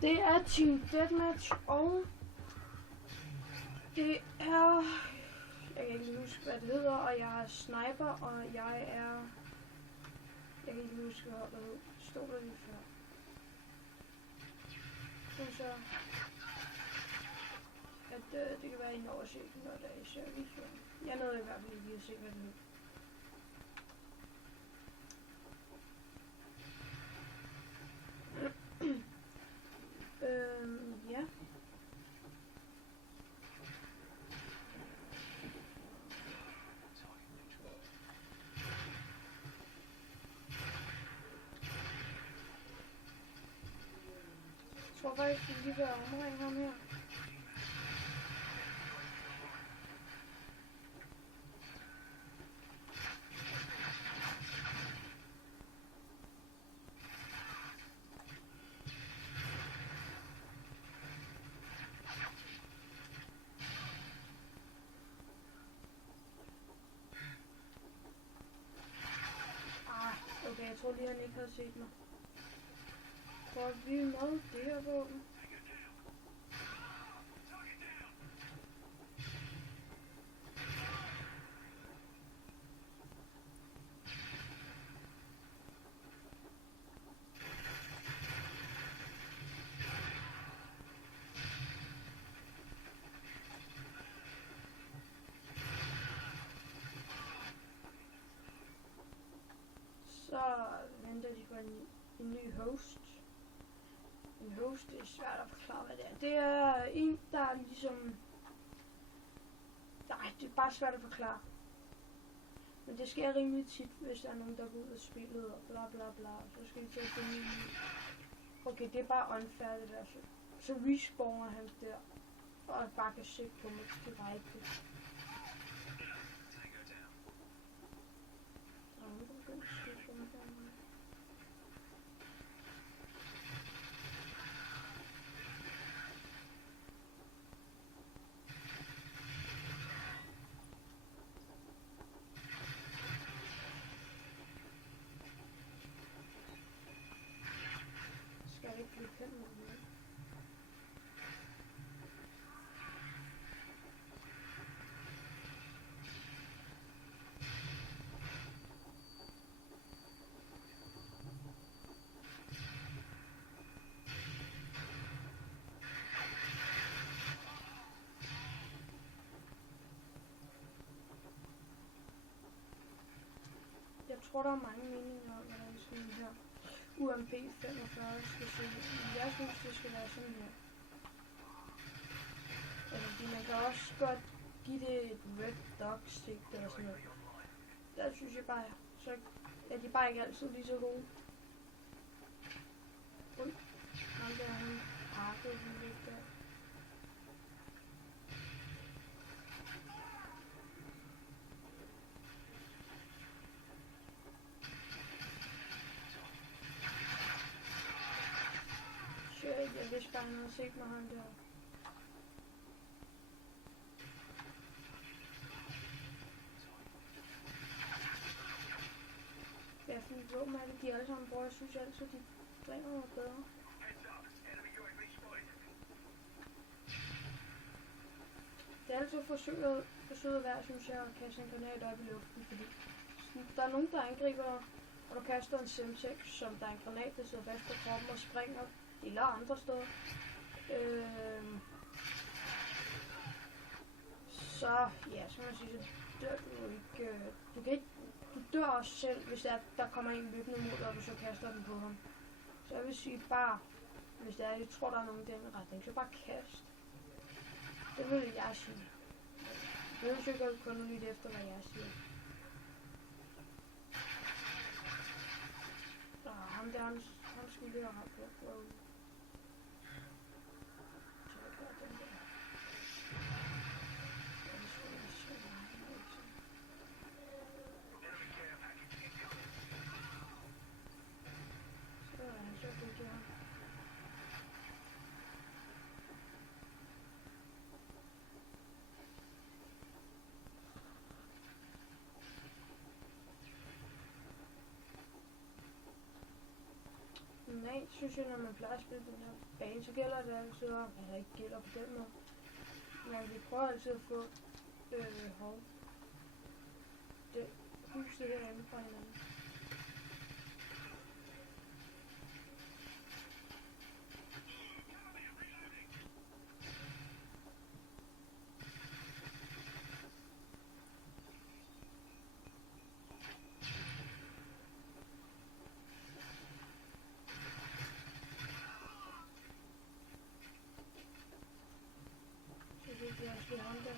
Det er Team Deathmatch, og det er... Jeg kan ikke huske, hvad det hedder, og jeg er sniper, og jeg er... Jeg kan ikke huske, hvad det hedder. Stod der lige før. Så at det kan være en oversigt, når der er i service. Jeg nåede i hvert fald ikke at se, hvad det hedder. Ja. Jeg tror faktisk, vi lige vil omringe ham her. Okay, jeg tror lige, han ikke havde set mig. Får vi med det her våben? Så venter de på en ny host. En host, det er svært at forklare, hvad det er. Det er en, der er ligesom... Nej, det er bare svært at forklare. Men det sker rimelig tit, hvis der er nogen, der går ud af spillet og bla bla bla. Så skal vi til at finde en ny. Okay, det er bare unfair det der. Så respawner han der. For at bare kan se på mig direkte. Skal ikke blive kendt med det. Jeg tror, der er mange meninger om, hvordan sådan her UMP 45 skal se. Jeg synes, det skal være sådan her. Altså, man kan også godt give det et red dog stick eller sådan noget. Der synes jeg bare, så er de bare ikke altid lige så gode. Ui, ham der, han hakkede lige lidt der. Jeg vidste bare, han havde set mig, han der. Ja, for de våben er det, de alle sammen bruger. Jeg synes altid, de dræner noget bedre. Det er altid forsøget at være, synes jeg, at kaste en granat op i luften, fordi der er nogen, der angriber, og du kaster en Semtex, som der er en granat, der sidder fast på kroppen og springer eller andre steder. Så ja, så må jeg sige, så dør du ikke. Du dør også selv, hvis der kommer en løbende mod dig, og du så kaster den på ham. Så jeg vil sige bare, hvis jeg tror, der er nogen i den retning, så bare kast. Det vil jeg sige. Jeg vil sikkert kun lytte efter, hvad jeg siger. Ham der, han skulle lige have ramt på. Nej, normalt synes jeg, når man plejer at spille den her bane, så gælder det altid om, eller ikke gælder på den måde. Men vi prøver altid at få det huset herinde fra hinanden. Det er også lige ham der.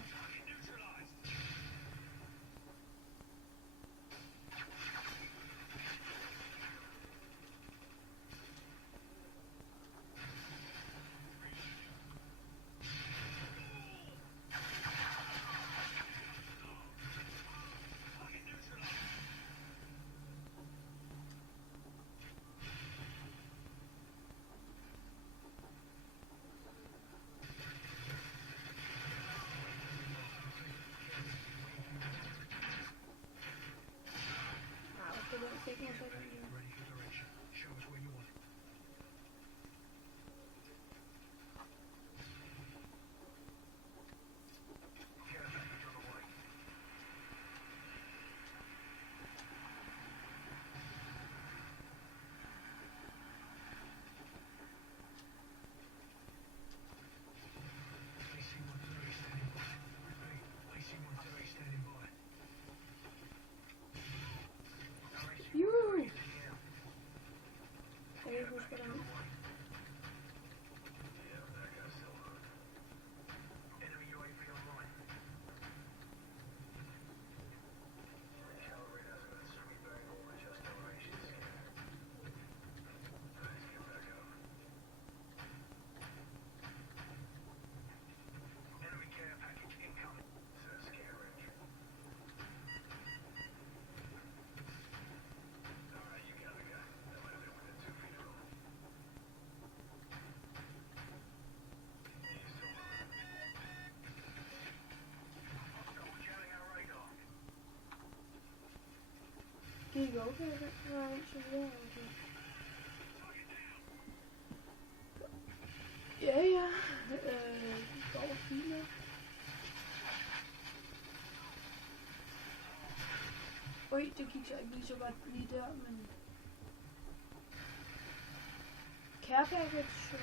Gik okay, den var indtil videre. Ja. Går fint. Oj, det gik så ikke lige så godt lige der, men... Care package,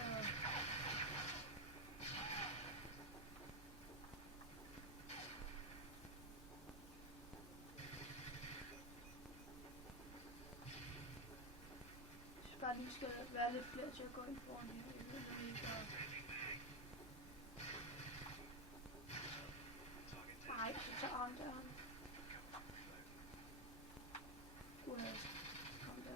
bare lige skal være lidt flere til at gå ind foran her. Nej, så tager han der. Kom der.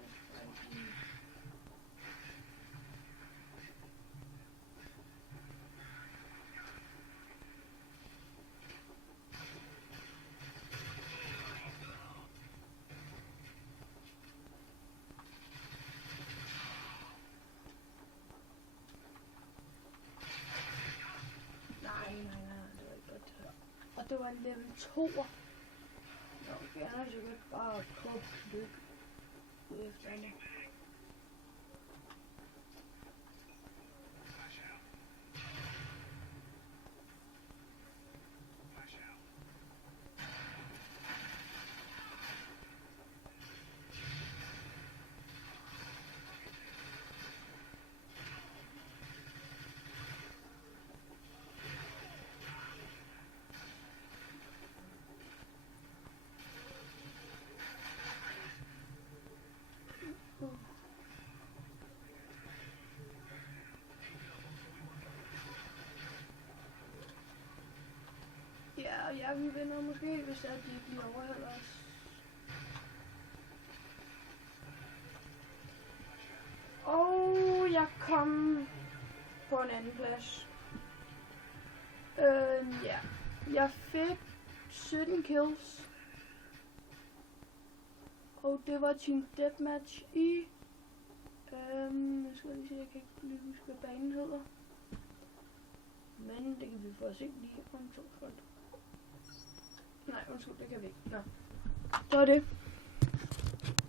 Og det var en level 2'er. Jeg har sikkert bare prøvet at løbe ud efter hende. Ja, vi vinder måske, hvis de ikke bliver overhælder os. Og jeg kom på en anden plads. Ja. Jeg fik 17 kills. Og det var Team Deathmatch i... nu skal jeg lige se, jeg kan ikke lige huske, hvad banen hedder. Men det kan vi få at se lige om 2 sekunder. Nej, undskyld, det kan vi ikke. Nå. Så var det.